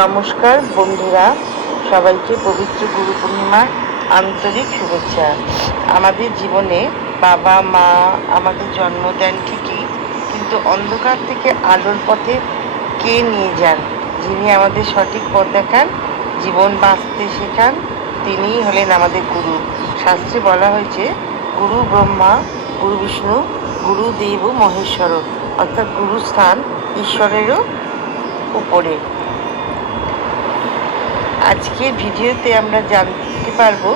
নমস্কার বন্ধুরা, সবাইকে পবিত্র গুরু পূর্ণিমার আন্তরিক শুভেচ্ছা। আমাদের জীবনে বাবা মা আমাদের জন্ম দেন ঠিকই, কিন্তু অন্ধকার থেকে আলোর পথে কে নিয়ে যান, যিনি আমাদের সঠিক পথ দেখান, জীবন বাঁচতে শেখান, তিনিই হলেন আমাদের গুরু। শাস্ত্রে বলা হয়েছে, গুরু ব্রহ্মা, গুরু বিষ্ণু, গুরুদেব মহেশ্বর, অর্থাৎ গুরুস্থান ঈশ্বরেরও উপরে। আজকের ভিডিওতে আমরা জানতে পারবো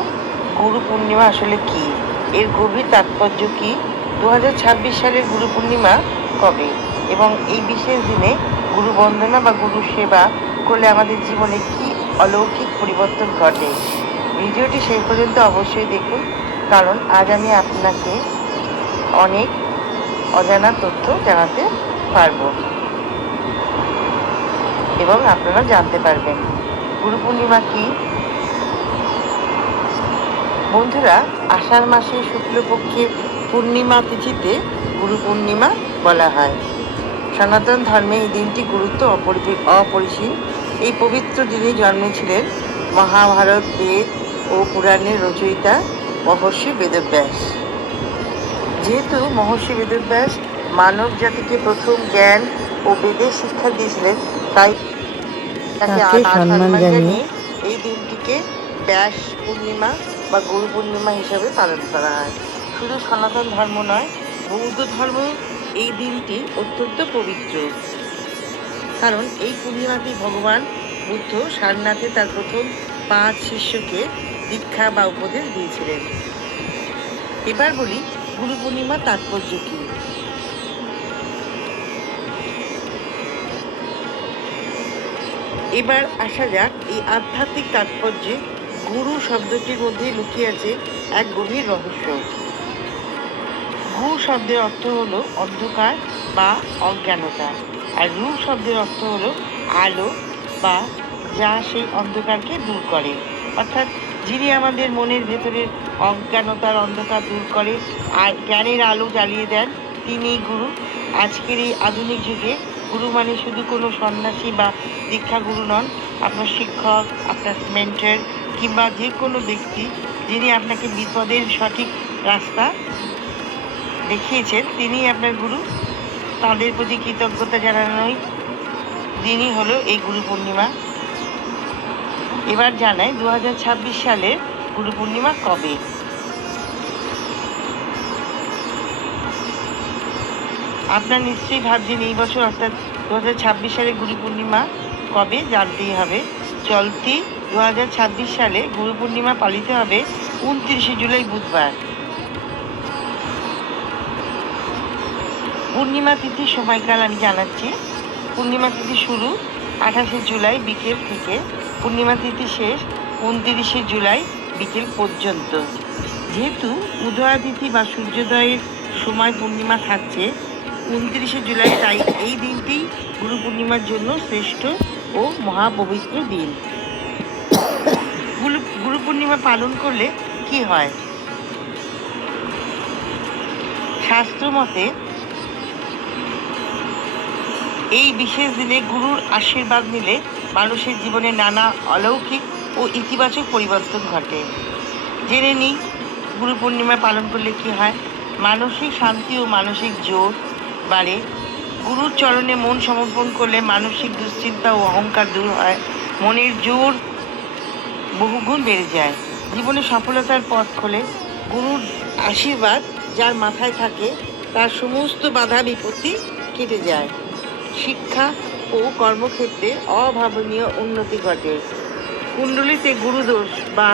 গুরু পূর্ণিমা আসলে কি, এর গভীর তাৎপর্য কি, 2026 সালের গুরু পূর্ণিমা কবে, এবং এই বিশেষ দিনে গুরু বন্দনা বা গুরু সেবা করলে আমাদের জীবনে কি অলৌকিক পরিবর্তন ঘটে। ভিডিওটি শেষ পর্যন্ত অবশ্যই দেখুন, কারণ আজ আমি আপনাকে অনেক অজানা তথ্য জানাতে পারবো এবং আপনারা জানতে পারবেন গুরু পূর্ণিমা কি। বন্ধুরা, আষাঢ় মাসে শুক্লপক্ষের পূর্ণিমা তিথিতে গুরু পূর্ণিমা বলা হয়। সনাতন ধর্মে এই দিনটি গুরুত্ব অপরিসীম। এই পবিত্র দিনে জন্মেছিলেন মহাভারত, বেদ ও পুরাণের রচয়িতা মহর্ষি বেদব্যাস। যেহেতু মহর্ষি বেদব্যাস মানব জাতিকে প্রথম জ্ঞান ও বেদের শিক্ষা দিয়েছিলেন, তাই তাকে সম্মান জানিয়ে এই দিনটিকে ব্যাস পূর্ণিমা বা গুরু পূর্ণিমা হিসাবে পালন করা হয়। শুধু সনাতন ধর্ম নয়, বৌদ্ধ ধর্ম এই দিনটি অত্যন্ত পবিত্র, কারণ এই পূর্ণিমাতেই ভগবান বুদ্ধ সারনাথে তার প্রথম 5 শিষ্যকে দীক্ষা বা উপদেশ দিয়েছিলেন। এবার বলি গুরু পূর্ণিমার তাৎপর্য কি। এবার আসা যাক এই আধ্যাত্মিক তাৎপর্যে। গুরু শব্দটির মধ্যে লুকিয়ে আছে এক গভীর রহস্য। গু শব্দের অর্থ হলো অন্ধকার বা অজ্ঞানতা, আর রু শব্দের অর্থ হলো আলো বা যা সেই অন্ধকারকে দূর করে, অর্থাৎ যিনি আমাদের মনের ভেতরের অজ্ঞানতার অন্ধকার দূর করে আর জ্ঞানের আলো জ্বালিয়ে দেন, তিনিই গুরু। আজকের এই আধুনিক যুগে গুরু মানে শুধু কোনো সন্ন্যাসী বা দীক্ষা গুরু নন, আপনার শিক্ষক, আপনার মেন্টর কিংবা যে কোনো ব্যক্তি যিনি আপনাকে বিপদের সঠিক রাস্তা দেখিয়েছেন, তিনিই আপনার গুরু। তাদের প্রতি কৃতজ্ঞতা জানানোই দিনই হলো এই গুরু পূর্ণিমা। এবার জানাই 2026 সালে গুরু পূর্ণিমা কবে। আপনার নিশ্চয়ই ভাবছেন এই বছর অর্থাৎ 2026 সালে গুরু পূর্ণিমা কবে, জানতেই হবে। চলতি 2026 সালে গুরু পূর্ণিমা পালিত হবে 29শে জুলাই বুধবার। পূর্ণিমা তিথির সময়কাল আমি জানাচ্ছি। পূর্ণিমা তিথি শুরু 28শে জুলাই বিকেল থেকে, পূর্ণিমা তিথি শেষ 29শে জুলাই বিকেল পর্যন্ত। যেহেতু উদয়া তিথি বা সূর্যোদয়ের সময় পূর্ণিমা থাকছে 29শে জুলাই, তাই এই দিনটি গুরু পূর্ণিমার জন্য শ্রেষ্ঠ ও মহাপবিত্র দিন। গুরু পূর্ণিমা পালন করলে কি হয়? শাস্ত্র মতে এই বিশেষ দিনে গুরুর আশীর্বাদ নিলে মানুষের জীবনে নানা অলৌকিক ও ইতিবাচক পরিবর্তন ঘটে। জেনে নিই গুরু পূর্ণিমা পালন করলে কি হয়। মানসিক শান্তি ও মানসিক জোর বাড়ে। গুরুর চরণে মন সমর্পণ করলে মানসিক দুশ্চিন্তা ও অহংকার দূর হয়, মনের জোর বহুগুণ বেড়ে যায়, জীবনে সফলতার পথ খোলে। গুরুর আশীর্বাদ যার মাথায় থাকে তার সমস্ত বাধা বিপত্তি কেটে যায়, শিক্ষা ও কর্মক্ষেত্রে অভাবনীয় উন্নতি ঘটে। কুণ্ডলিতে গুরুদোষ বা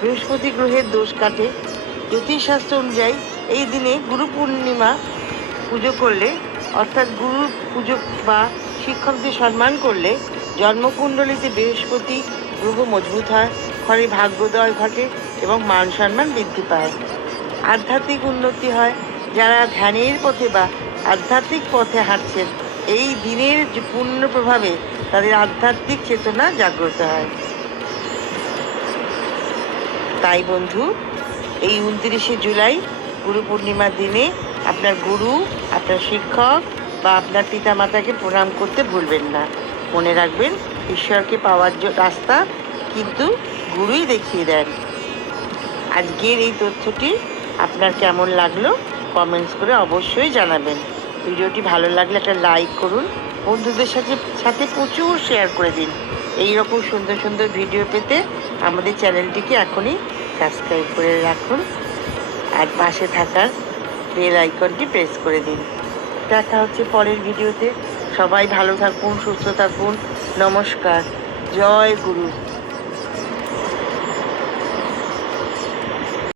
বৃহস্পতি গ্রহের দোষ কাটে। জ্যোতিষশাস্ত্র অনুযায়ী এই দিনে গুরু পূর্ণিমা পুজো করলে, অর্থাৎ গুরু পুজো বা শিক্ষকদের সম্মান করলে জন্মকুণ্ডলিতে বৃহস্পতি গ্রহ মজবুত হয়, ফলে ভাগ্যোদয় ঘটে এবং মান সম্মান বৃদ্ধি পায়, আধ্যাত্মিক উন্নতি হয়। যারা ধ্যানের পথে বা আধ্যাত্মিক পথে হাঁটছেন, এই দিনের পূর্ণ প্রভাবে তাদের আধ্যাত্মিক চেতনা জাগ্রত হয়। তাই বন্ধু, এই 29শে জুলাই গুরু পূর্ণিমার দিনে আপনার গুরু, আপনার শিক্ষক বা আপনার পিতামাতাকে প্রণাম করতে ভুলবেন না। মনে রাখবেন, ঈশ্বরকে পাওয়ার রাস্তা কিন্তু গুরুই দেখিয়ে দেন। আজকের এই তথ্যটি আপনার কেমন লাগলো কমেন্টস করে অবশ্যই জানাবেন। ভিডিওটি ভালো লাগলে একটা লাইক করুন, বন্ধুদের সাথে প্রচুর শেয়ার করে দিন। এই রকম সুন্দর সুন্দর ভিডিও পেতে আমাদের চ্যানেলটিকে এখনই সাবস্ক্রাইব করে রাখুন আর পাশে থাকার বেল আইকনটি প্রেস করে দিন। দেখা হচ্ছে পরের ভিডিওতে। সবাই ভালো থাকুন, সুস্থ থাকুন। নমস্কার। জয় গুরু।